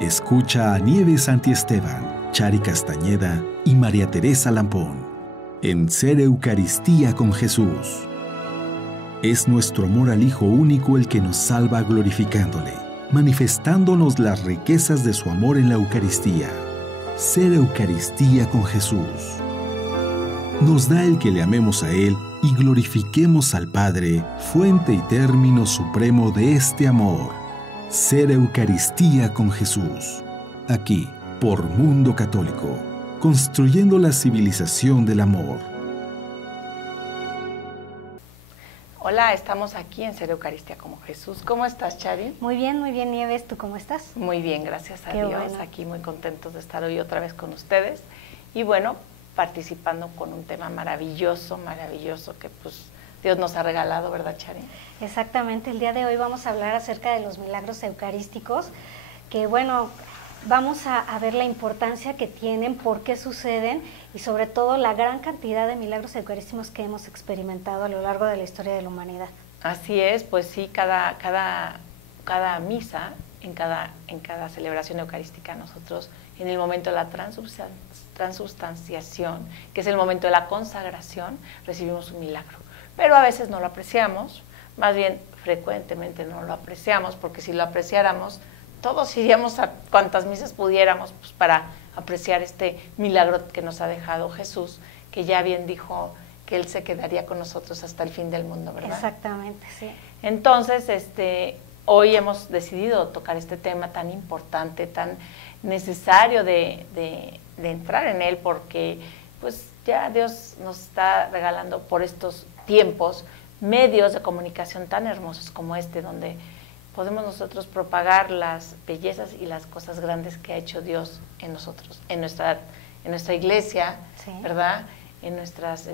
Escucha a Nieves Santiesteban, Chari Castañeda y María Teresa Lampón en Ser Eucaristía con Jesús. Es nuestro amor al Hijo único el que nos salva glorificándole, manifestándonos las riquezas de su amor en la Eucaristía. Ser Eucaristía con Jesús. Nos da el que le amemos a Él y glorifiquemos al Padre, fuente y término supremo de este amor. Ser Eucaristía con Jesús. Aquí, por Mundo Católico, construyendo la civilización del amor. Hola, estamos aquí en Ser Eucaristía como Jesús. ¿Cómo estás, Chari? Muy bien, Nieves. ¿Tú cómo estás? Muy bien, gracias a Qué Dios. bueno. Aquí muy contentos de estar hoy otra vez con ustedes. Y bueno, participando con un tema maravilloso que pues Dios nos ha regalado, ¿verdad, Chari? Exactamente. El día de hoy vamos a hablar acerca de los milagros eucarísticos, que bueno, vamos a ver la importancia que tienen, por qué suceden y sobre todo la gran cantidad de milagros eucarísticos que hemos experimentado a lo largo de la historia de la humanidad. Así es, pues sí, cada misa, en cada celebración eucarística, nosotros en el momento de la transubstanciación, que es el momento de la consagración, recibimos un milagro. Pero a veces no lo apreciamos, más bien frecuentemente no lo apreciamos, porque si lo apreciáramos, todos iríamos a cuantas misas pudiéramos pues, para apreciar este milagro que nos ha dejado Jesús, que ya bien dijo que Él se quedaría con nosotros hasta el fin del mundo, ¿verdad? Exactamente, sí. Entonces, hoy hemos decidido tocar este tema tan importante, tan necesario de entrar en él, porque pues ya Dios nos está regalando por estos tiempos medios de comunicación tan hermosos como este, donde podemos nosotros propagar las bellezas y las cosas grandes que ha hecho Dios en nosotros, en nuestra iglesia, sí, ¿verdad? En nuestras,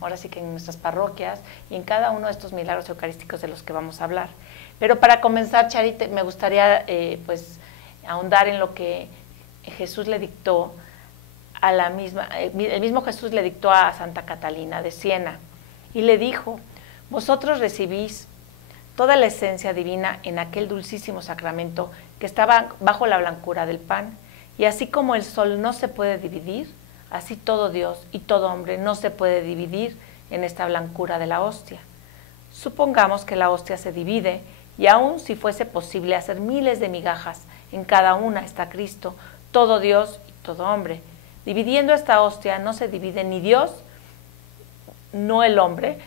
ahora sí que en nuestras parroquias y en cada uno de estos milagros eucarísticos de los que vamos a hablar. Pero para comenzar, Chari, me gustaría pues ahondar en lo que Jesús le dictó el mismo Jesús le dictó a Santa Catalina de Siena y le dijo: vosotros recibís toda la esencia divina en aquel dulcísimo sacramento que estaba bajo la blancura del pan, y así como el sol no se puede dividir, así todo Dios y todo hombre no se puede dividir en esta blancura de la hostia. Supongamos que la hostia se divide, y aun si fuese posible hacer miles de migajas, en cada una está Cristo, todo Dios y todo hombre. Dividiendo esta hostia no se divide ni Dios, no el hombre,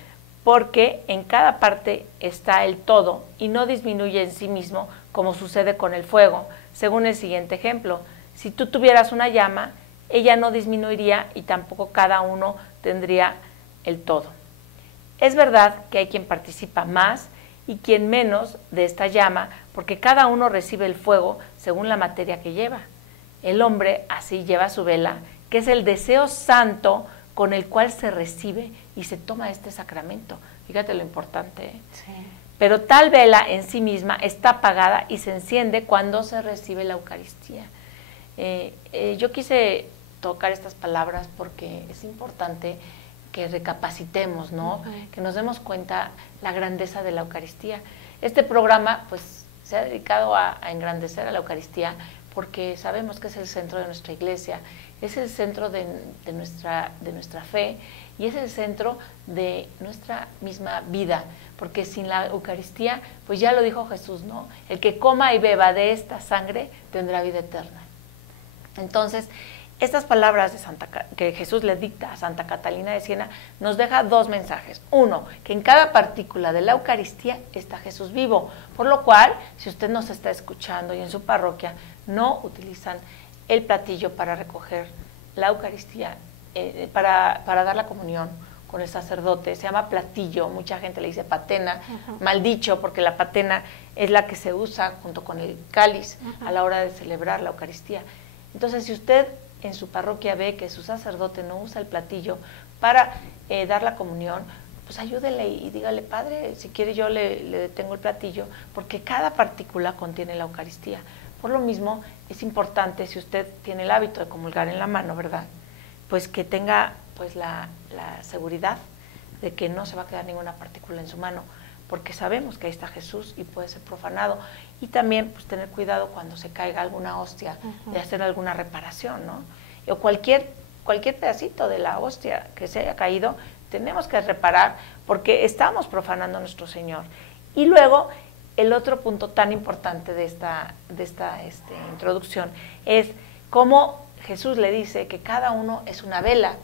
porque en cada parte está el todo y no disminuye en sí mismo, como sucede con el fuego, según el siguiente ejemplo. Si tú tuvieras una llama, ella no disminuiría y tampoco cada uno tendría el todo. Es verdad que hay quien participa más y quien menos de esta llama, porque cada uno recibe el fuego según la materia que lleva. El hombre así lleva su vela, que es el deseo santo con el cual se recibe y se toma este sacramento. Fíjate lo importante, ¿eh? Sí. Pero tal vela en sí misma está apagada y se enciende cuando se recibe la Eucaristía. Yo quise tocar estas palabras porque es importante que recapacitemos, ¿no? Que nos demos cuenta la grandeza de la Eucaristía. Este programa, pues, se ha dedicado a engrandecer a la Eucaristía porque sabemos que es el centro de nuestra iglesia, es el centro de nuestra fe y es el centro de nuestra misma vida, porque sin la Eucaristía, pues ya lo dijo Jesús, ¿no? El que coma y beba de esta sangre tendrá vida eterna. Entonces, estas palabras que Jesús le dicta a Santa Catalina de Siena nos deja dos mensajes. Uno, que en cada partícula de la Eucaristía está Jesús vivo, por lo cual, si usted nos está escuchando y en su parroquia no utilizan el platillo para recoger la Eucaristía, para dar la comunión con el sacerdote, se llama platillo, mucha gente le dice patena, mal dicho, porque la patena es la que se usa junto con el cáliz a la hora de celebrar la Eucaristía. Entonces, si usted en su parroquia ve que su sacerdote no usa el platillo para dar la comunión, pues ayúdele y dígale: padre, si quiere yo le detengo el platillo, porque cada partícula contiene la Eucaristía. Por lo mismo, es importante, si usted tiene el hábito de comulgar en la mano, ¿verdad?, pues que tenga pues la seguridad de que no se va a quedar ninguna partícula en su mano, porque sabemos que ahí está Jesús y puede ser profanado. Y también pues tener cuidado cuando se caiga alguna hostia, de hacer alguna reparación, ¿no? O cualquier pedacito de la hostia que se haya caído, tenemos que reparar porque estamos profanando a nuestro Señor. Y luego, el otro punto tan importante de esta introducción es cómo Jesús le dice que cada uno es una vela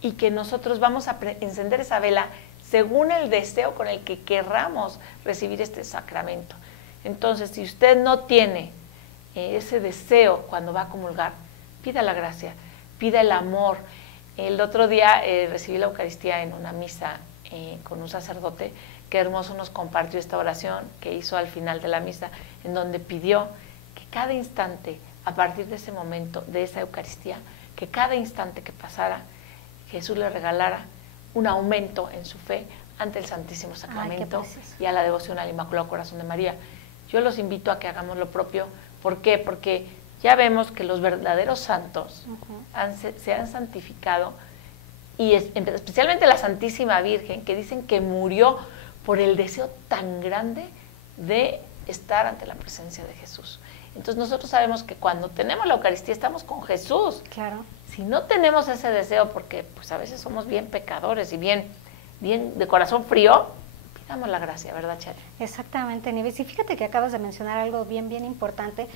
y que nosotros vamos a encender esa vela según el deseo con el que querramos recibir este sacramento. Entonces, si usted no tiene ese deseo cuando va a comulgar, pida la gracia, pida el amor. El otro día recibí la Eucaristía en una misa con un sacerdote. Qué hermoso nos compartió esta oración que hizo al final de la misa, en donde pidió que cada instante, a partir de ese momento, de esa Eucaristía, que cada instante que pasara, Jesús le regalara un aumento en su fe ante el Santísimo Sacramento y a la devoción al Inmaculado Corazón de María. Yo los invito a que hagamos lo propio. ¿Por qué? Porque ya vemos que los verdaderos santos se han santificado, y especialmente la Santísima Virgen, que dicen que murió por el deseo tan grande de estar ante la presencia de Jesús. Entonces nosotros sabemos que cuando tenemos la Eucaristía estamos con Jesús. Claro. Si no tenemos ese deseo, porque pues a veces somos bien pecadores y bien de corazón frío, pidamos la gracia, ¿verdad, Chari? Exactamente, Nieves. Y fíjate que acabas de mencionar algo bien importante,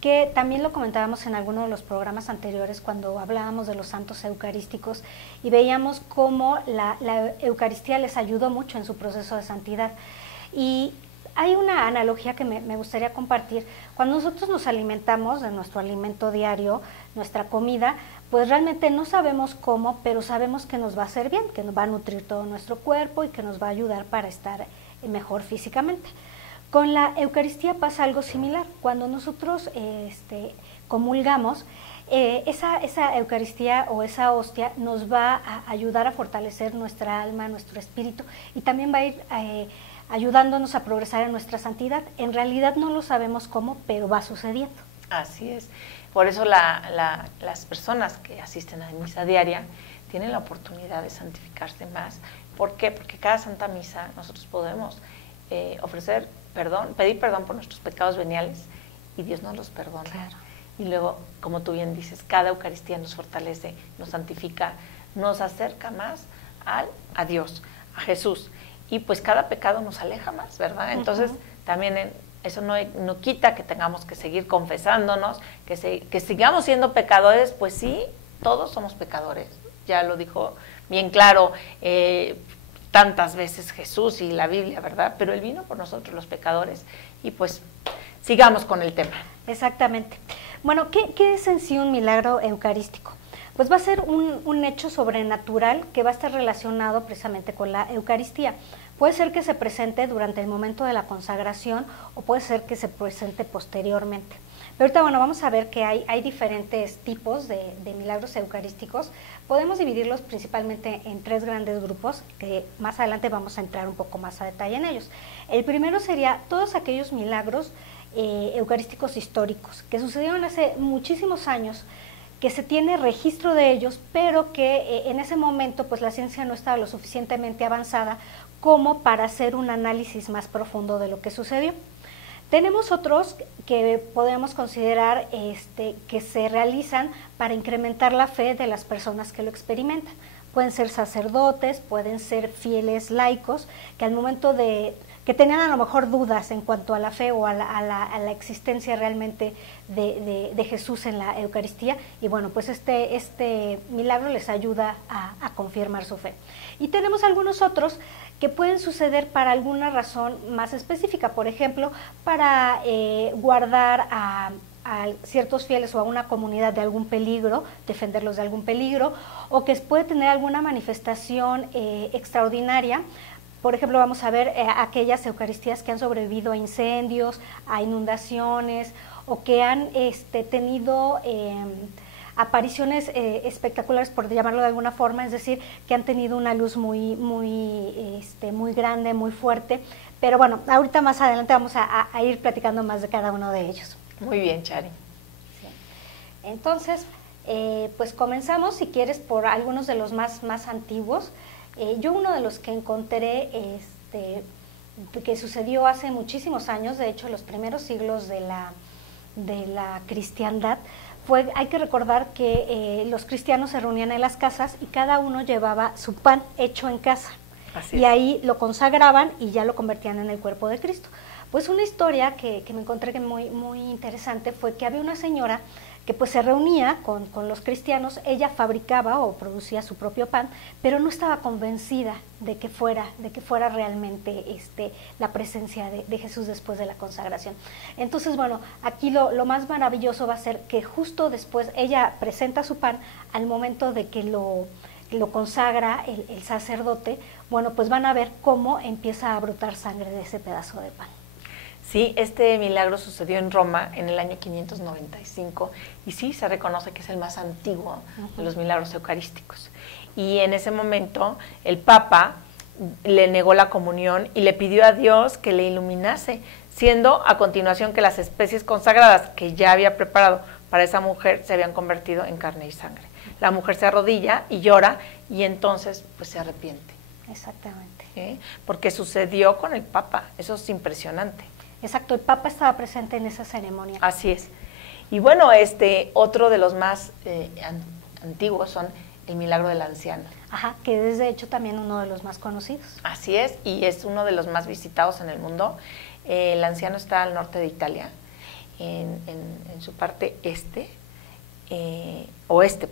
que también lo comentábamos en alguno de los programas anteriores cuando hablábamos de los santos eucarísticos y veíamos cómo la Eucaristía les ayudó mucho en su proceso de santidad. Y hay una analogía que me gustaría compartir. Cuando nosotros nos alimentamos de nuestro alimento diario, nuestra comida, pues realmente no sabemos cómo, pero sabemos que nos va a hacer bien, que nos va a nutrir todo nuestro cuerpo y que nos va a ayudar para estar mejor físicamente. Con la Eucaristía pasa algo similar. Cuando nosotros comulgamos, esa Eucaristía o esa hostia nos va a ayudar a fortalecer nuestra alma, nuestro espíritu, y también va a ir ayudándonos a progresar en nuestra santidad. En realidad no lo sabemos cómo, pero va sucediendo. Así es. Por eso las personas que asisten a misa diaria tienen la oportunidad de santificarse más. ¿Por qué? Porque cada Santa Misa nosotros podemos pedir perdón por nuestros pecados veniales, y Dios nos los perdona. Claro. Y luego, como tú bien dices, cada Eucaristía nos fortalece, nos santifica, nos acerca más a Dios, a Jesús. Y pues cada pecado nos aleja más, ¿verdad? Entonces, también eso no quita que tengamos que seguir confesándonos, que sigamos siendo pecadores. Pues sí, todos somos pecadores. Ya lo dijo bien claro tantas veces Jesús y la Biblia, ¿verdad? Pero Él vino por nosotros los pecadores, y pues sigamos con el tema. Exactamente. Bueno, ¿qué es en sí un milagro eucarístico? Pues va a ser un hecho sobrenatural que va a estar relacionado precisamente con la Eucaristía. Puede ser que se presente durante el momento de la consagración o puede ser que se presente posteriormente. Pero ahorita, bueno, vamos a ver que hay diferentes tipos de milagros eucarísticos. Podemos dividirlos principalmente en 3 grandes grupos, que más adelante vamos a entrar un poco más a detalle en ellos. El primero sería todos aquellos milagros eucarísticos históricos que sucedieron hace muchísimos años, que se tiene registro de ellos, pero que en ese momento pues la ciencia no estaba lo suficientemente avanzada como para hacer un análisis más profundo de lo que sucedió. Tenemos otros que podemos considerar que se realizan para incrementar la fe de las personas que lo experimentan. Pueden ser sacerdotes, pueden ser fieles laicos, que al momento que tenían a lo mejor dudas en cuanto a la fe o a la existencia realmente de Jesús en la Eucaristía, y bueno, pues este milagro les ayuda a confirmar su fe. Y tenemos algunos otros que pueden suceder para alguna razón más específica, por ejemplo, para guardar a ciertos fieles o a una comunidad de algún peligro, defenderlos de algún peligro, o que puede tener alguna manifestación extraordinaria. Por ejemplo, vamos a ver aquellas Eucaristías que han sobrevivido a incendios, a inundaciones, o que han tenido apariciones espectaculares, por llamarlo de alguna forma, es decir, que han tenido una luz muy grande, muy fuerte. Pero bueno, ahorita más adelante vamos a ir platicando más de cada uno de ellos. Muy bien, Chari. Sí. Entonces, pues comenzamos, si quieres, por algunos de los más antiguos. Yo uno de los que encontré que sucedió hace muchísimos años, de hecho los primeros siglos de la cristiandad. Hay que recordar que los cristianos se reunían en las casas y cada uno llevaba su pan hecho en casa. Y ahí lo consagraban y ya lo convertían en el cuerpo de Cristo. Pues una historia que me encontré que muy interesante fue que había una señora que pues se reunía con los cristianos, ella fabricaba o producía su propio pan, pero no estaba convencida de que fuera realmente la presencia de Jesús después de la consagración. Entonces, bueno, aquí lo más maravilloso va a ser que justo después ella presenta su pan, al momento de que lo consagra el sacerdote, bueno, pues van a ver cómo empieza a brotar sangre de ese pedazo de pan. Sí, este milagro sucedió en Roma en el año 595 y sí se reconoce que es el más antiguo de los milagros eucarísticos. Y en ese momento el Papa le negó la comunión y le pidió a Dios que le iluminase, siendo a continuación que las especies consagradas que ya había preparado para esa mujer se habían convertido en carne y sangre. La mujer se arrodilla y llora y entonces pues se arrepiente. Exactamente. ¿Sí? Porque sucedió con el Papa, eso es impresionante. Exacto, el Papa estaba presente en esa ceremonia. Así es. Y bueno, otro de los más antiguos son el milagro del anciano. Ajá, que es de hecho también uno de los más conocidos. Así es, y es uno de los más visitados en el mundo. El anciano está al norte de Italia, en su parte oeste,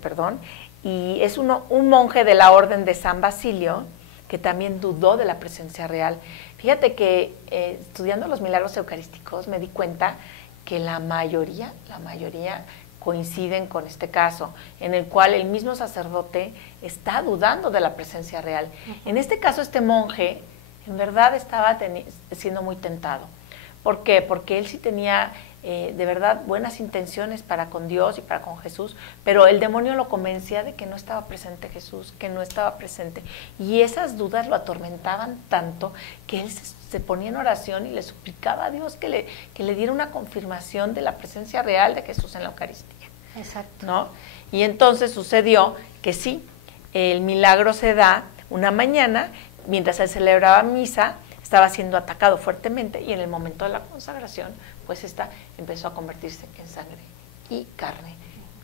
y es un monje de la orden de San Basilio, que también dudó de la presencia real. Fíjate que estudiando los milagros eucarísticos me di cuenta que la mayoría coinciden con este caso, en el cual el mismo sacerdote está dudando de la presencia real. En este caso, este monje en verdad estaba siendo muy tentado. ¿Por qué? Porque él sí tenía de verdad buenas intenciones para con Dios y para con Jesús, pero el demonio lo convencía de que no estaba presente Jesús, que no estaba presente. Y esas dudas lo atormentaban tanto que él se ponía en oración y le suplicaba a Dios que le diera una confirmación de la presencia real de Jesús en la Eucaristía. Exacto. ¿No? Y entonces sucedió que sí, el milagro se da una mañana, mientras él celebraba misa, estaba siendo atacado fuertemente y en el momento de la consagración, pues esta empezó a convertirse en sangre y carne.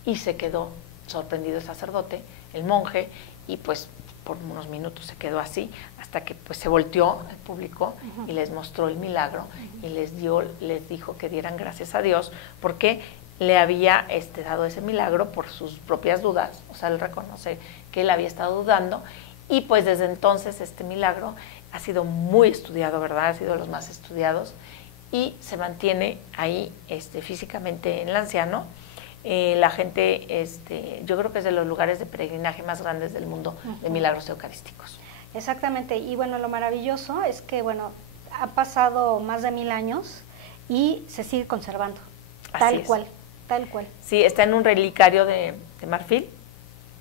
Y se quedó sorprendido el sacerdote, el monje, y pues por unos minutos se quedó así, hasta que pues se volteó al público y les mostró el milagro y les dijo que dieran gracias a Dios, porque le había dado ese milagro por sus propias dudas, o sea, él reconoce que él había estado dudando, y pues desde entonces este milagro ha sido muy estudiado, ¿verdad? Ha sido de los más estudiados y se mantiene ahí físicamente en el anciano. La gente, yo creo que es de los lugares de peregrinaje más grandes del mundo de milagros eucarísticos. Exactamente, y bueno, lo maravilloso es que, bueno, ha pasado más de 1000 años y se sigue conservando, tal cual. Sí, está en un relicario de marfil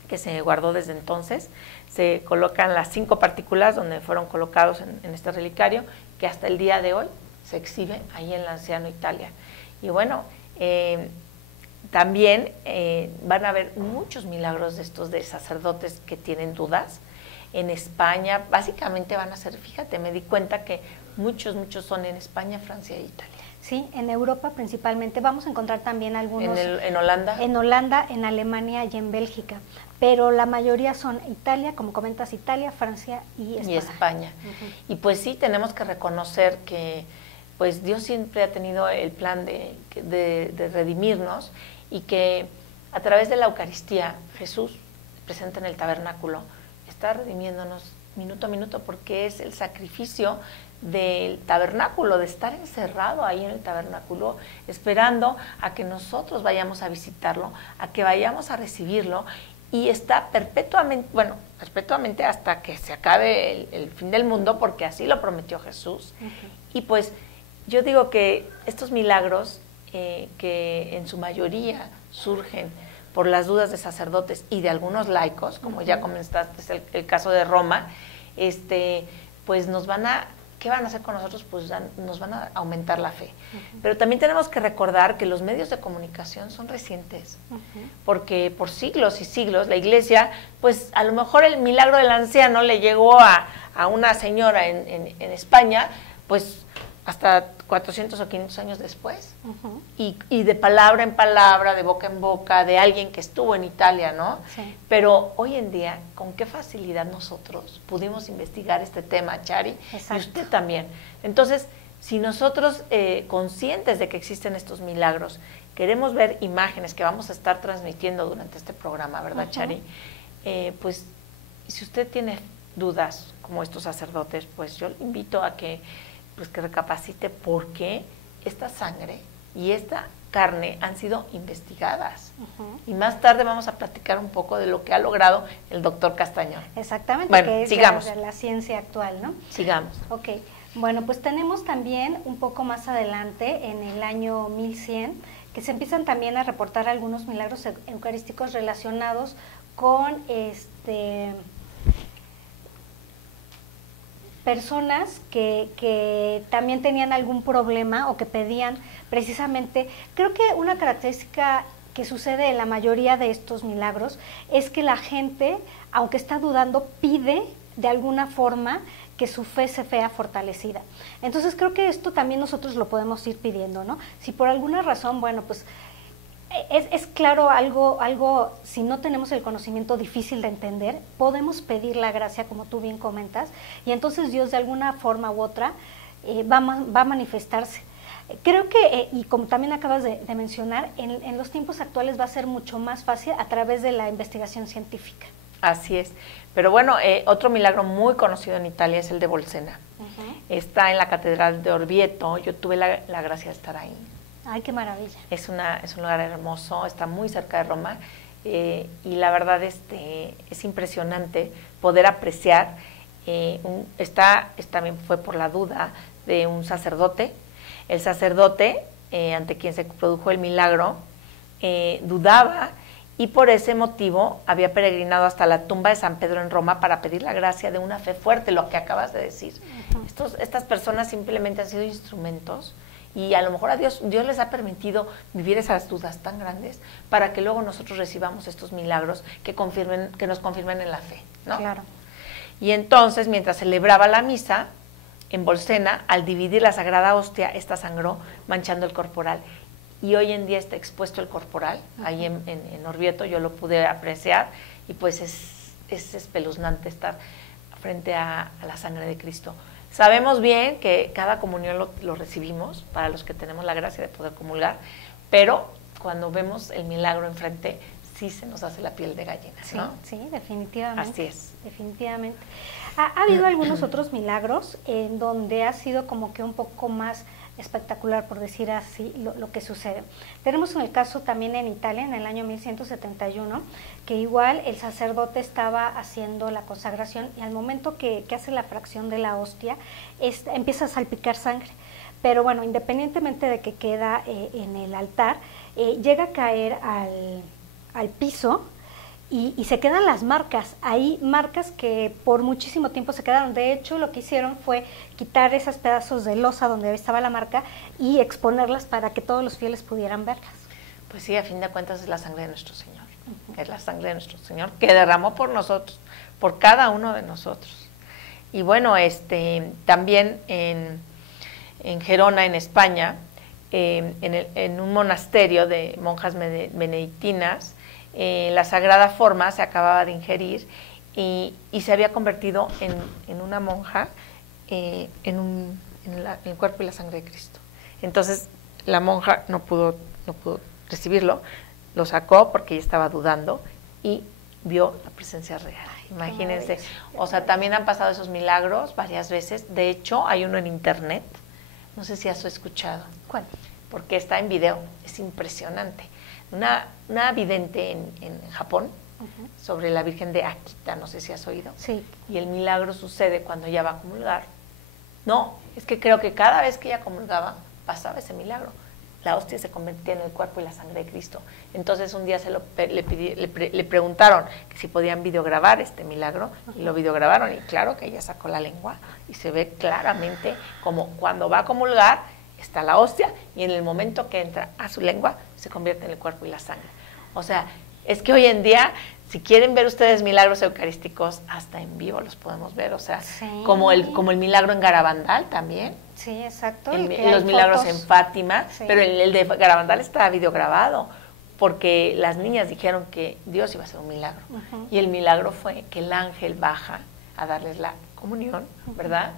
que se guardó desde entonces. Se colocan las 5 partículas donde fueron colocados en este relicario, que hasta el día de hoy se exhibe ahí en el Anciano, Italia. Y bueno, también van a haber muchos milagros de estos de sacerdotes que tienen dudas. En España, básicamente van a ser, fíjate, me di cuenta que muchos son en España, Francia e Italia. Sí, en Europa principalmente. Vamos a encontrar también algunos... ¿En Holanda? En Holanda, en Alemania y en Bélgica. Pero la mayoría son Italia, como comentas, Italia, Francia y España. Y pues sí, tenemos que reconocer que pues Dios siempre ha tenido el plan de redimirnos, y que a través de la Eucaristía Jesús, presente en el tabernáculo, está redimiéndonos minuto a minuto, porque es el sacrificio del tabernáculo, de estar encerrado ahí en el tabernáculo, esperando a que nosotros vayamos a visitarlo, a que vayamos a recibirlo, y está perpetuamente hasta que se acabe el fin del mundo, porque así lo prometió Jesús. Y pues yo digo que estos milagros, que en su mayoría surgen por las dudas de sacerdotes y de algunos laicos, como ya comentaste, es el caso de Roma, pues ¿qué van a hacer con nosotros? Pues nos van a aumentar la fe. Pero también tenemos que recordar que los medios de comunicación son recientes, porque por siglos y siglos la Iglesia, pues a lo mejor el milagro del anciano le llegó a una señora en España, pues hasta 400 o 500 años después. Y de palabra en palabra, de boca en boca, de alguien que estuvo en Italia, ¿no? Sí. Pero hoy en día, con qué facilidad nosotros pudimos investigar este tema, Chari, Exacto. y usted también. Entonces, si nosotros, conscientes de que existen estos milagros, queremos ver imágenes que vamos a estar transmitiendo durante este programa, ¿verdad, Chari? Pues, si usted tiene dudas, como estos sacerdotes, pues yo le invito a que recapacite por qué esta sangre y esta carne han sido investigadas. Y más tarde vamos a platicar un poco de lo que ha logrado el doctor Castañón. Exactamente, bueno, que es sigamos. la ciencia actual, ¿no? Sigamos. Ok, bueno, pues tenemos también un poco más adelante, en el año 1100, que se empiezan también a reportar algunos milagros eucarísticos relacionados con personas que también tenían algún problema o que pedían precisamente, creo que una característica que sucede en la mayoría de estos milagros es que la gente, aunque está dudando, pide de alguna forma que su fe se vea fortalecida. Entonces creo que esto también nosotros lo podemos ir pidiendo, ¿no? Si por alguna razón, bueno, pues es claro algo, si no tenemos el conocimiento difícil de entender, podemos pedir la gracia, como tú bien comentas, y entonces Dios de alguna forma u otra va a manifestarse. Creo que, y como también acabas de mencionar, en los tiempos actuales va a ser mucho más fácil a través de la investigación científica. Así es. Pero bueno, otro milagro muy conocido en Italia es el de Bolsena. Está en la Catedral de Orvieto. Yo tuve la gracia de estar ahí. Ay, qué maravilla. Es un lugar hermoso, está muy cerca de Roma, y la verdad es impresionante poder apreciar. También fue por la duda de un sacerdote. El sacerdote, ante quien se produjo el milagro, dudaba, y por ese motivo había peregrinado hasta la tumba de San Pedro en Roma para pedir la gracia de una fe fuerte, lo que acabas de decir. Estas personas simplemente han sido instrumentos, y a lo mejor a Dios les ha permitido vivir esas dudas tan grandes para que luego nosotros recibamos estos milagros que nos confirmen en la fe, ¿no? Claro. Y entonces, mientras celebraba la misa en Bolsena, al dividir la Sagrada Hostia, esta sangró, manchando el corporal. Y hoy en día está expuesto el corporal, ahí en Orvieto, yo lo pude apreciar, y pues es espeluznante estar frente a la sangre de Cristo. Sabemos bien que cada comunión lo recibimos, para los que tenemos la gracia de poder comulgar, pero cuando vemos el milagro enfrente, sí se nos hace la piel de gallina, ¿no? Sí, definitivamente. Así es. Definitivamente. Ha habido algunos otros milagros en donde ha sido como que un poco más espectacular, por decir así, lo que sucede. Tenemos un caso también en Italia, en el año 1171, que igual el sacerdote estaba haciendo la consagración, y al momento que hace la fracción de la hostia, empieza a salpicar sangre. Pero bueno, independientemente de que queda en el altar, llega a caer al piso, y se quedan las marcas. Hay marcas que por muchísimo tiempo se quedaron. De hecho, lo que hicieron fue quitar esos pedazos de losa donde estaba la marca y exponerlas para que todos los fieles pudieran verlas. Pues sí, a fin de cuentas es la sangre de nuestro Señor. Es la sangre de nuestro Señor que derramó por nosotros, por cada uno de nosotros. Y bueno, también en Gerona, en España, en un monasterio de monjas benedictinas, la Sagrada Forma se acababa de ingerir, y se había convertido en una monja, en el cuerpo y la sangre de Cristo. Entonces la monja no pudo recibirlo, lo sacó porque ella estaba dudando, y vio la presencia real. Imagínense, o sea, también han pasado esos milagros varias veces. De hecho, hay uno en internet, no sé si has escuchado. ¿Cuál? Porque está en video, es impresionante. Una vidente en Japón, sobre la Virgen de Akita, no sé si has oído. Sí. Y el milagro sucede cuando ella va a comulgar. No, es que creo que cada vez que ella comulgaba, pasaba ese milagro. La hostia se convertía en el cuerpo y la sangre de Cristo. Entonces un día le preguntaron que si podían videograbar este milagro, y lo videograbaron, y claro que ella sacó la lengua, y se ve claramente como cuando va a comulgar, está la hostia, y en el momento que entra a su lengua, se convierte en el cuerpo y la sangre. O sea, es que hoy en día Si quieren ver ustedes milagros eucarísticos, hasta en vivo los podemos ver, o sea, como el milagro en Garabandal también. Sí, exacto. Los milagros en Fátima, pero el de Garabandal está videograbado, porque las niñas dijeron que Dios iba a hacer un milagro. Y el milagro fue que el ángel baja a darles la comunión, ¿verdad?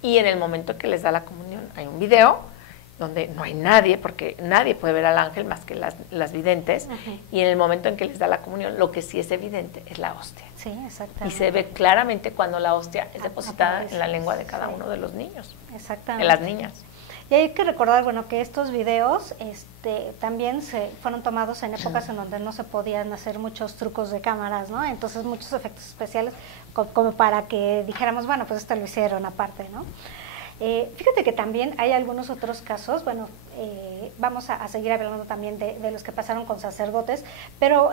Y en el momento que les da la comunión hay un video donde no hay nadie, porque nadie puede ver al ángel más que las videntes, y en el momento en que les da la comunión, lo que sí es evidente es la hostia. Sí, exactamente. Y se ve claramente cuando la hostia es depositada en la lengua de cada uno de los niños. Exactamente. De las niñas. Y hay que recordar, bueno, que estos videos también se fueron tomados en épocas en donde no se podían hacer muchos trucos de cámaras, ¿no? Entonces muchos efectos especiales como para que dijéramos, bueno, pues esto lo hicieron aparte, ¿no? Fíjate que también hay algunos otros casos, bueno, vamos a seguir hablando también de los que pasaron con sacerdotes, pero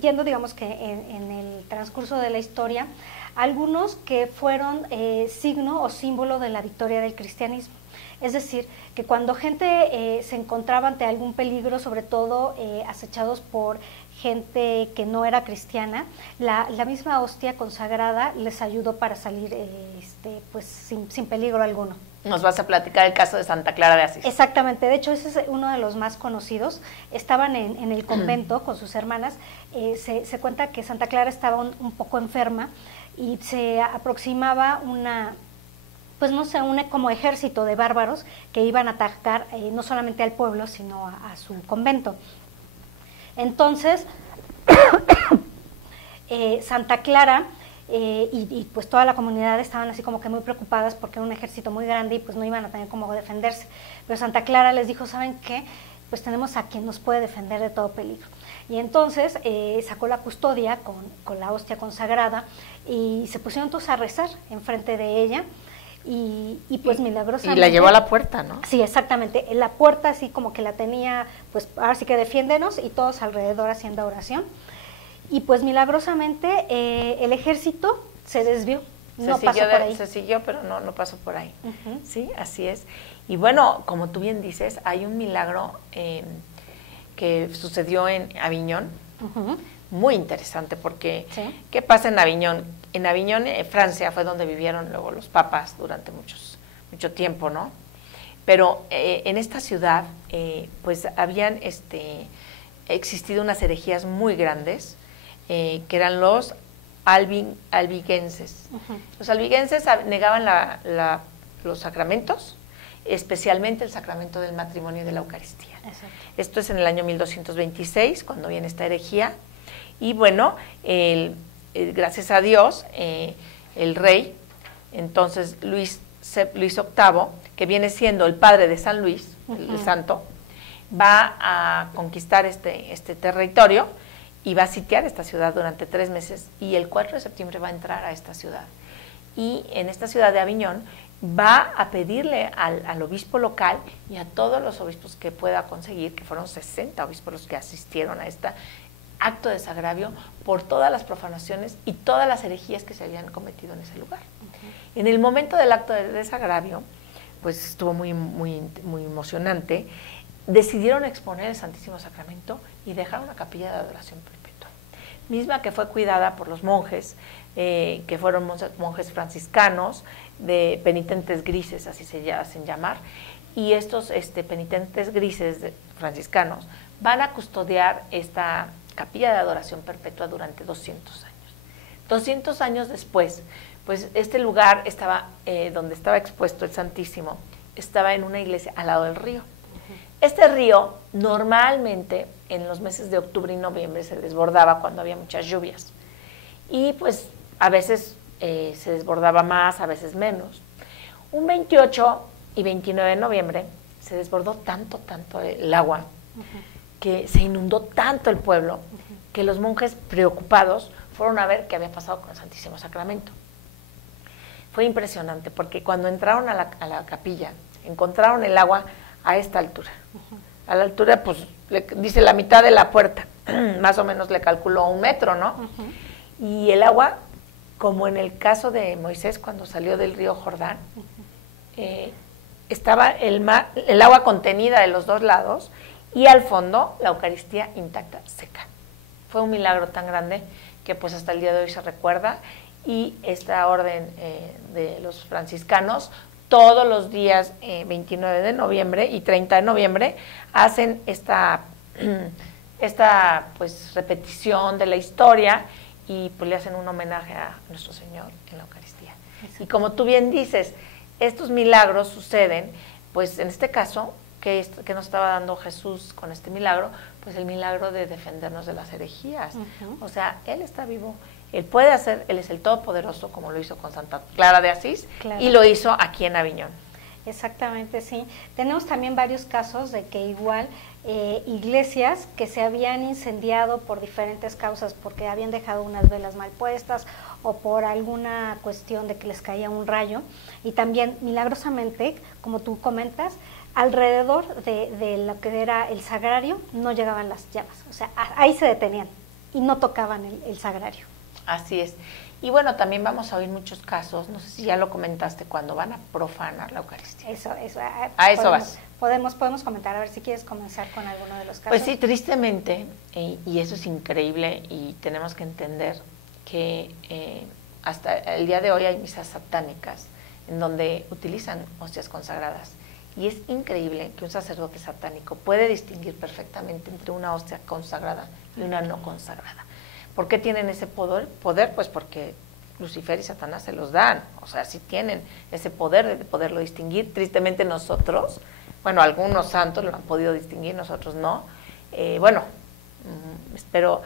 yendo, digamos que en el transcurso de la historia, algunos que fueron signo o símbolo de la victoria del cristianismo. Es decir, que cuando gente se encontraba ante algún peligro, sobre todo acechados por gente que no era cristiana, la misma hostia consagrada les ayudó para salir pues sin peligro alguno. Nos vas a platicar el caso de Santa Clara de Asís. Exactamente, de hecho ese es uno de los más conocidos. Estaban en el convento con sus hermanas, se cuenta que Santa Clara estaba un poco enferma y se aproximaba pues no sé, un como ejército de bárbaros que iban a atacar no solamente al pueblo, sino a su convento. Entonces, Santa Clara y pues toda la comunidad estaban así como que muy preocupadas porque era un ejército muy grande y pues no iban a tener cómo defenderse. Pero Santa Clara les dijo, ¿saben qué? Pues tenemos a quien nos puede defender de todo peligro. Y entonces sacó la custodia con la hostia consagrada y se pusieron todos a rezar enfrente de ella. Y pues milagrosamente... Y la llevó a la puerta, ¿no? Sí, exactamente. En la puerta así como que la tenía, pues ahora sí que defiéndenos, y todos alrededor haciendo oración. Y pues milagrosamente el ejército se desvió, no pasó por ahí. Se siguió, pero no pasó por ahí. Sí, así es. Y bueno, como tú bien dices, hay un milagro que sucedió en Aviñón, muy interesante, porque ¿qué pasa en Aviñón? En Aviñón, Francia, fue donde vivieron luego los papas durante mucho tiempo, ¿no? Pero en esta ciudad, pues habían existido unas herejías muy grandes, que eran los albigenses. Los albigenses negaban los sacramentos, especialmente el sacramento del matrimonio y de la Eucaristía. Exacto. Esto es en el año 1226, cuando viene esta herejía. Y bueno, gracias a Dios, el rey, entonces Luis VIII, que viene siendo el padre de San Luis, el santo, va a conquistar este territorio y va a sitiar esta ciudad durante 3 meses, y el 4 de septiembre va a entrar a esta ciudad. Y en esta ciudad de Aviñón va a pedirle al obispo local y a todos los obispos que pueda conseguir, que fueron 60 obispos los que asistieron a este acto de desagravio por todas las profanaciones y todas las herejías que se habían cometido en ese lugar. En el momento del acto de desagravio, pues estuvo muy emocionante. Decidieron exponer el Santísimo Sacramento y dejar una capilla de adoración perpetua, misma que fue cuidada por los monjes, que fueron monjes franciscanos, de penitentes grises, así se hacen llamar, y estos penitentes grises franciscanos van a custodiar esta capilla de adoración perpetua durante 200 años. 200 años después, pues este lugar estaba, donde estaba expuesto el Santísimo, estaba en una iglesia al lado del río. Este río normalmente en los meses de octubre y noviembre se desbordaba cuando había muchas lluvias, y pues a veces se desbordaba más, a veces menos. Un 28 y 29 de noviembre se desbordó tanto el agua, que se inundó tanto el pueblo, que los monjes preocupados fueron a ver qué había pasado con el Santísimo Sacramento. Fue impresionante, porque cuando entraron a la capilla, encontraron el agua a esta altura. A la altura, pues, dice la mitad de la puerta, más o menos le calculó 1 metro, ¿no? Y el agua, como en el caso de Moisés cuando salió del río Jordán, estaba el agua contenida de los 2 lados, y al fondo la Eucaristía intacta, seca. Fue un milagro tan grande que pues hasta el día de hoy se recuerda, y esta orden de los franciscanos todos los días 29 de noviembre y 30 de noviembre hacen esta pues repetición de la historia y pues le hacen un homenaje a nuestro Señor en la Eucaristía. Y como tú bien dices, estos milagros suceden, pues en este caso, que nos estaba dando Jesús con este milagro, pues el milagro de defendernos de las herejías. O sea, Él está vivo, Él puede hacer, Él es el Todopoderoso, como lo hizo con Santa Clara de Asís, y lo hizo aquí en Aviñón. Exactamente, sí. Tenemos también varios casos de que igual iglesias que se habían incendiado por diferentes causas, porque habían dejado unas velas mal puestas o por alguna cuestión de que les caía un rayo, y también milagrosamente, como tú comentas, alrededor de lo que era el sagrario no llegaban las llamas, o sea, ahí se detenían y no tocaban el sagrario. Así es. Y bueno, también vamos a oír muchos casos, no sé si ya lo comentaste, cuando van a profanar la Eucaristía. Eso. A eso vas. Podemos comentar, a ver si quieres comenzar con alguno de los casos. Pues sí, tristemente, y eso es increíble, y tenemos que entender que hasta el día de hoy hay misas satánicas en donde utilizan hostias consagradas. Y es increíble que un sacerdote satánico puede distinguir perfectamente entre una hostia consagrada y una no consagrada. ¿Por qué tienen ese poder? Pues porque Lucifer y Satanás se los dan. O sea, sí tienen ese poder de poderlo distinguir. Tristemente nosotros, bueno, algunos santos lo han podido distinguir, nosotros no. Espero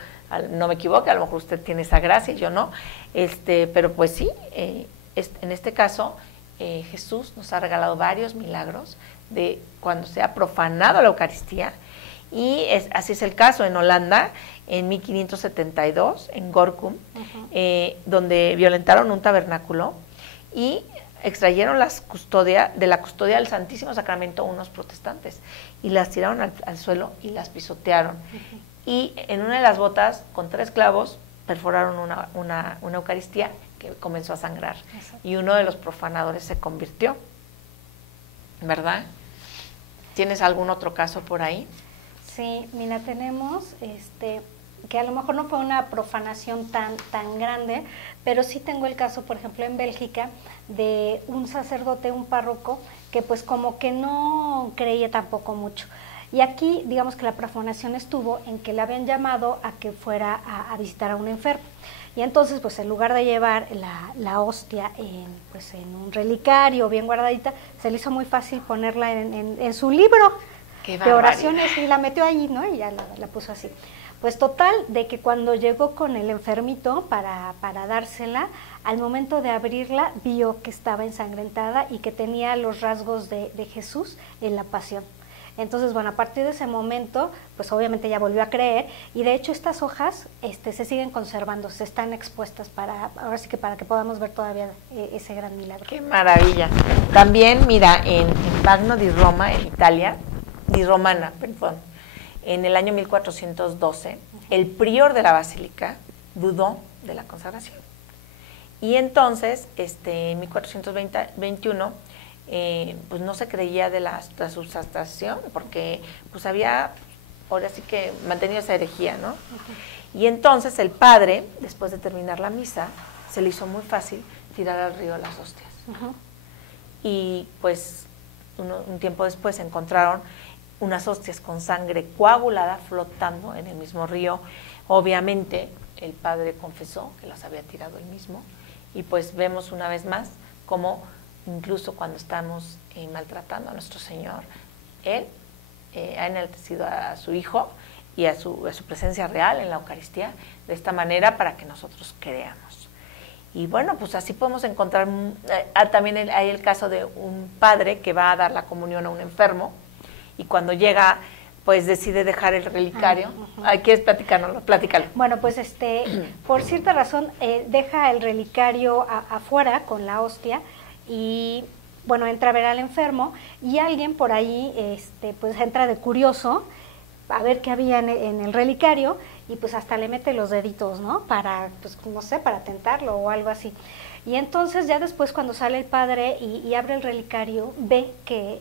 no me equivoque, a lo mejor usted tiene esa gracia y yo no. Pero pues sí, en este caso Jesús nos ha regalado varios milagros de cuando se ha profanado la Eucaristía, y así es el caso en Holanda, en 1572, en Gorkum, donde violentaron un tabernáculo y extrayeron de la custodia del Santísimo Sacramento unos protestantes y las tiraron al suelo y las pisotearon. Y en una de las botas, con 3 clavos, perforaron una Eucaristía que comenzó a sangrar. Exacto. Y uno de los profanadores se convirtió, ¿verdad? ¿Tienes algún otro caso por ahí? Sí, mira, tenemos que a lo mejor no fue una profanación tan grande, pero sí tengo el caso, por ejemplo, en Bélgica, de un sacerdote, un párroco, que pues como que no creía tampoco mucho. Y aquí, digamos que la profanación estuvo en que le habían llamado a que fuera a visitar a un enfermo. Y entonces, pues en lugar de llevar la hostia en un relicario bien guardadita, se le hizo muy fácil ponerla en su libro de oraciones y la metió allí, ¿no? Y ya la puso así. Pues total, de que cuando llegó con el enfermito para dársela, al momento de abrirla, vio que estaba ensangrentada y que tenía los rasgos de Jesús en la pasión. Entonces, bueno, a partir de ese momento, pues obviamente ya volvió a creer, y de hecho estas hojas se siguen conservando, se están expuestas ahora sí que para que podamos ver todavía ese gran milagro. ¡Qué maravilla! También, mira, en Magno di Roma, en Italia, en el año 1412, el prior de la basílica dudó de la consagración. Y entonces, en 1421, pues no se creía de la transubstanciación, porque pues había, ahora sí que mantenido esa herejía, ¿no? Y entonces el padre, después de terminar la misa, se le hizo muy fácil tirar al río las hostias. Y pues un tiempo después encontraron unas hostias con sangre coagulada flotando en el mismo río. Obviamente el padre confesó que las había tirado él mismo, y pues vemos una vez más cómo incluso cuando estamos maltratando a nuestro Señor, Él ha enaltecido a su Hijo y a su presencia real en la Eucaristía de esta manera para que nosotros creamos. Y bueno, pues así podemos encontrar, también hay el caso de un padre que va a dar la comunión a un enfermo, y cuando llega, pues decide dejar el relicario. ¿Quieres platicarlo? Platícalo. Bueno, pues por cierta razón deja el relicario afuera con la hostia, y bueno, entra a ver al enfermo, y alguien por ahí pues entra de curioso a ver qué había en el relicario, y pues hasta le mete los deditos, ¿no? Para, pues no sé, para tentarlo o algo así. Y entonces ya después, cuando sale el padre y abre el relicario, ve que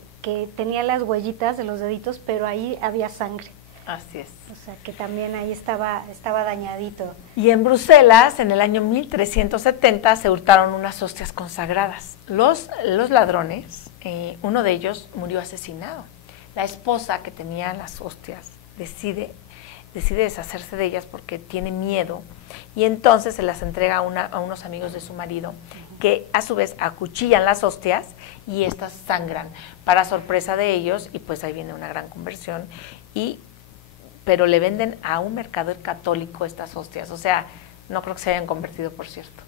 tenía las huellitas de los deditos, pero ahí había sangre. Así es. O sea, que también ahí estaba dañadito. Y en Bruselas, en el año 1370, se hurtaron unas hostias consagradas. Los ladrones, uno de ellos murió asesinado. La esposa que tenía las hostias decide deshacerse de ellas porque tiene miedo, y entonces se las entrega a unos amigos de su marido, que a su vez acuchillan las hostias y estas sangran, para sorpresa de ellos, y pues ahí viene una gran conversión, pero le venden a un mercader católico estas hostias. O sea, no creo que se hayan convertido, por cierto.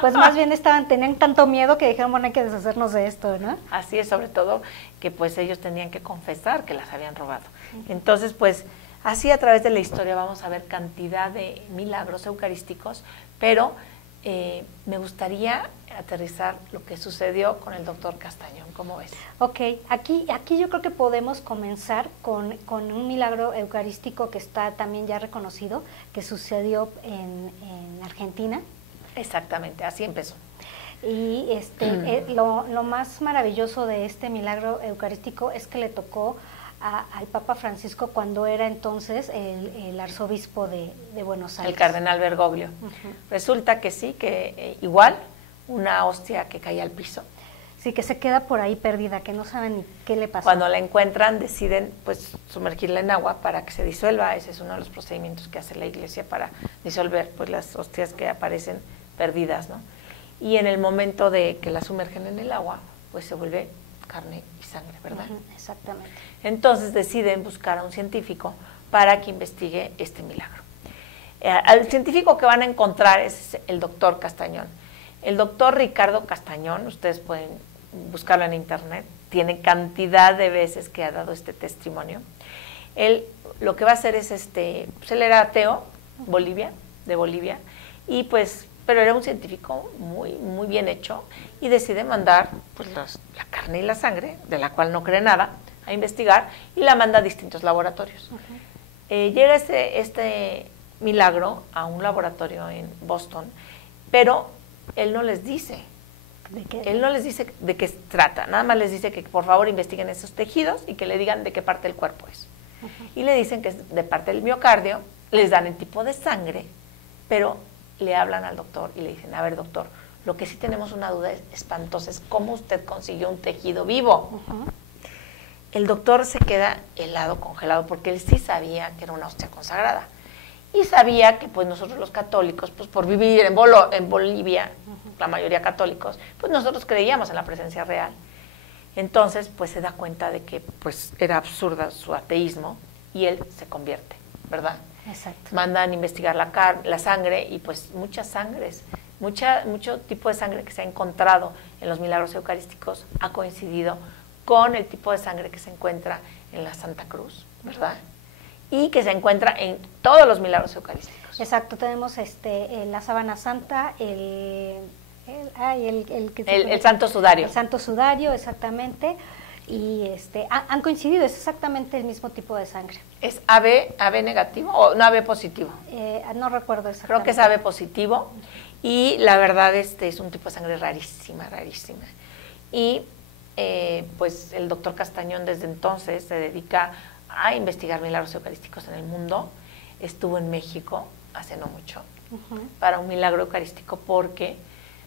Pues más bien tenían tanto miedo que dijeron, bueno, hay que deshacernos de esto, ¿no? Así es, sobre todo que pues ellos tenían que confesar que las habían robado. Entonces, pues así a través de la historia vamos a ver cantidad de milagros eucarísticos, pero me gustaría aterrizar lo que sucedió con el doctor Castañón. ¿Cómo ves? Ok, aquí yo creo que podemos comenzar con un milagro eucarístico que está también ya reconocido, que sucedió en Argentina. Exactamente, así empezó. Y lo más maravilloso de este milagro eucarístico es que le tocó al Papa Francisco cuando era entonces el arzobispo de Buenos Aires. El cardenal Bergoglio. Resulta que sí, que igual una hostia que cae al piso. Sí, que se queda por ahí perdida, que no saben ni qué le pasó. Cuando la encuentran, deciden pues sumergirla en agua para que se disuelva. Ese es uno de los procedimientos que hace la Iglesia para disolver pues las hostias que aparecen perdidas, ¿no? Y en el momento de que la sumergen en el agua, pues se vuelve carne y sangre, ¿verdad? Exactamente. Entonces deciden buscar a un científico para que investigue este milagro. Al científico que van a encontrar es el doctor Castañón. El doctor Ricardo Castañón, ustedes pueden buscarlo en internet, tiene cantidad de veces que ha dado este testimonio. Él lo que va a hacer es, pues él era ateo, de Bolivia, y pues, pero era un científico muy, muy bien hecho, y decide mandar pues la carne y la sangre, de la cual no cree nada, a investigar, y la manda a distintos laboratorios. Llega este milagro a un laboratorio en Boston, pero él no les dice de qué se trata, nada más les dice que por favor investiguen esos tejidos y que le digan de qué parte del cuerpo es. Y le dicen que es de parte del miocardio, les dan el tipo de sangre, pero le hablan al doctor y le dicen, a ver doctor, lo que sí tenemos una duda espantosa es cómo usted consiguió un tejido vivo. El doctor se queda helado, congelado, porque él sí sabía que era una hostia consagrada. Y sabía que pues nosotros los católicos, pues por vivir en Bolivia, la mayoría católicos, pues nosotros creíamos en la presencia real. Entonces, pues se da cuenta de que pues era absurda su ateísmo y él se convierte, ¿verdad? Exacto. Mandan investigar la sangre y pues muchas sangres, mucho tipo de sangre que se ha encontrado en los milagros eucarísticos ha coincidido con el tipo de sangre que se encuentra en la Santa Cruz, ¿verdad? Y que se encuentra en todos los milagros eucarísticos. Exacto, tenemos la sábana santa, el Santo Sudario. El Santo Sudario, exactamente, y han coincidido, es exactamente el mismo tipo de sangre. ¿Es AB negativo o no AB positivo? No recuerdo exactamente. Creo que es AB positivo, y la verdad es un tipo de sangre rarísima. Y pues el doctor Castañón desde entonces se dedica a investigar milagros eucarísticos en el mundo. Estuvo en México hace no mucho para un milagro eucarístico, porque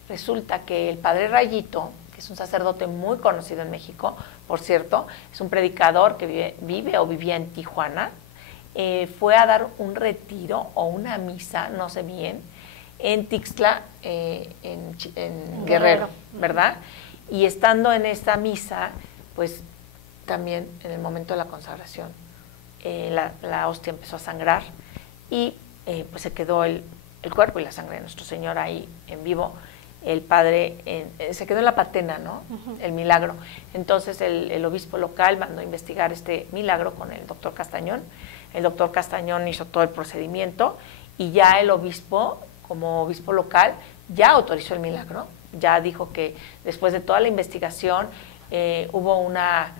resulta que el padre Rayito, que es un sacerdote muy conocido en México, por cierto, es un predicador que vivía en Tijuana, fue a dar un retiro o una misa, no sé bien, en Tixtla, en Guerrero, ¿verdad? Y estando en esta misa, pues también en el momento de la consagración, la hostia empezó a sangrar y pues se quedó el cuerpo y la sangre de nuestro Señor ahí en vivo. El padre se quedó en la patena, ¿no? El milagro. Entonces el obispo local mandó a investigar este milagro con el doctor Castañón. El doctor Castañón hizo todo el procedimiento y ya el obispo, como obispo local, ya autorizó el milagro. Ya dijo que después de toda la investigación hubo una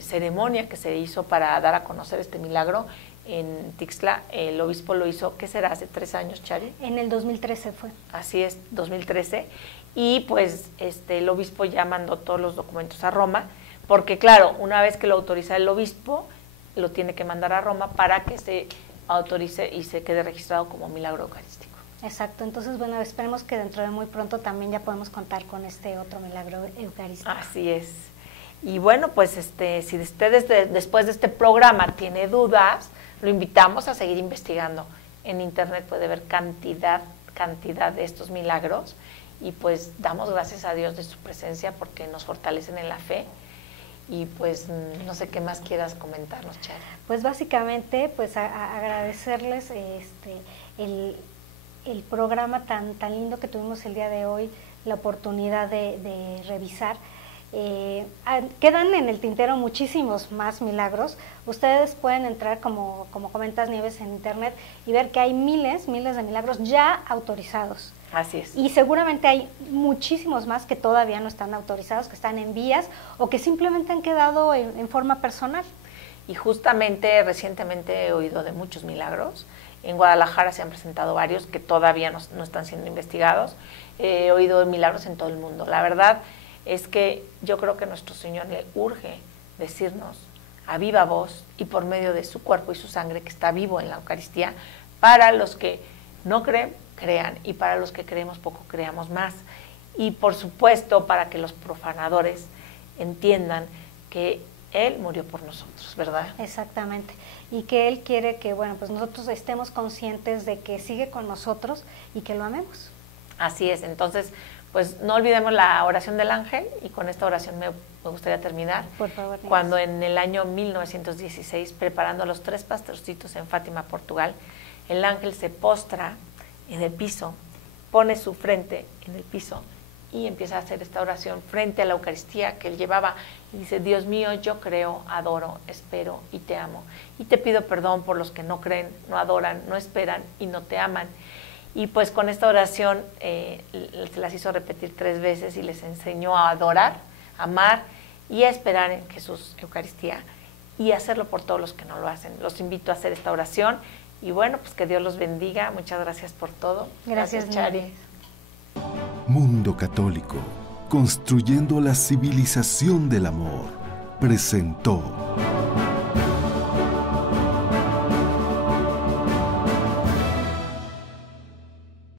ceremonia que se hizo para dar a conocer este milagro en Tixtla. El obispo lo hizo, ¿qué será? ¿Hace 3 años, Chari? En el 2013 fue. Así es, 2013. Y pues el obispo ya mandó todos los documentos a Roma porque claro, una vez que lo autoriza el obispo, lo tiene que mandar a Roma para que se autorice y se quede registrado como milagro eucarístico. Exacto, entonces bueno, esperemos que dentro de muy pronto también ya podemos contar con este otro milagro eucarístico. Así es. Y bueno, pues si ustedes después de este programa tiene dudas, lo invitamos a seguir investigando. En internet puede ver cantidad de estos milagros, y pues damos gracias a Dios de su presencia porque nos fortalecen en la fe. Y pues no sé qué más quieras comentarnos, Chari. Pues básicamente pues agradecerles el programa tan lindo que tuvimos el día de hoy, la oportunidad de revisar. Quedan en el tintero muchísimos más milagros. Ustedes pueden entrar, como comentas, Nieves, en internet y ver que hay miles de milagros ya autorizados. Así es. Y seguramente hay muchísimos más que todavía no están autorizados, que están en vías o que simplemente han quedado en forma personal. Y justamente recientemente he oído de muchos milagros. En Guadalajara se han presentado varios que todavía no están siendo investigados. He oído de milagros en todo el mundo. La verdad es que yo creo que nuestro Señor le urge decirnos a viva voz y por medio de su cuerpo y su sangre que está vivo en la Eucaristía, para los que no creen, crean, y para los que creemos poco, creamos más. Y por supuesto para que los profanadores entiendan que Él murió por nosotros, ¿verdad? Exactamente. Y que Él quiere que, bueno, pues nosotros estemos conscientes de que sigue con nosotros y que lo amemos. Así es. Entonces, pues no olvidemos la oración del ángel, y con esta oración me gustaría terminar. Por favor. Cuando en el año 1916, preparando a los 3 pastorcitos en Fátima, Portugal, el ángel se postra en el piso, pone su frente en el piso y empieza a hacer esta oración frente a la Eucaristía que él llevaba, y dice: Dios mío, yo creo, adoro, espero y te amo, y te pido perdón por los que no creen, no adoran, no esperan y no te aman. Y pues con esta oración se las hizo repetir 3 veces y les enseñó a adorar, amar y a esperar en Jesús Eucaristía, y hacerlo por todos los que no lo hacen. Los invito a hacer esta oración, y bueno, pues que Dios los bendiga. Muchas gracias por todo. Gracias, Chari. Mundo Católico, construyendo la civilización del amor, presentó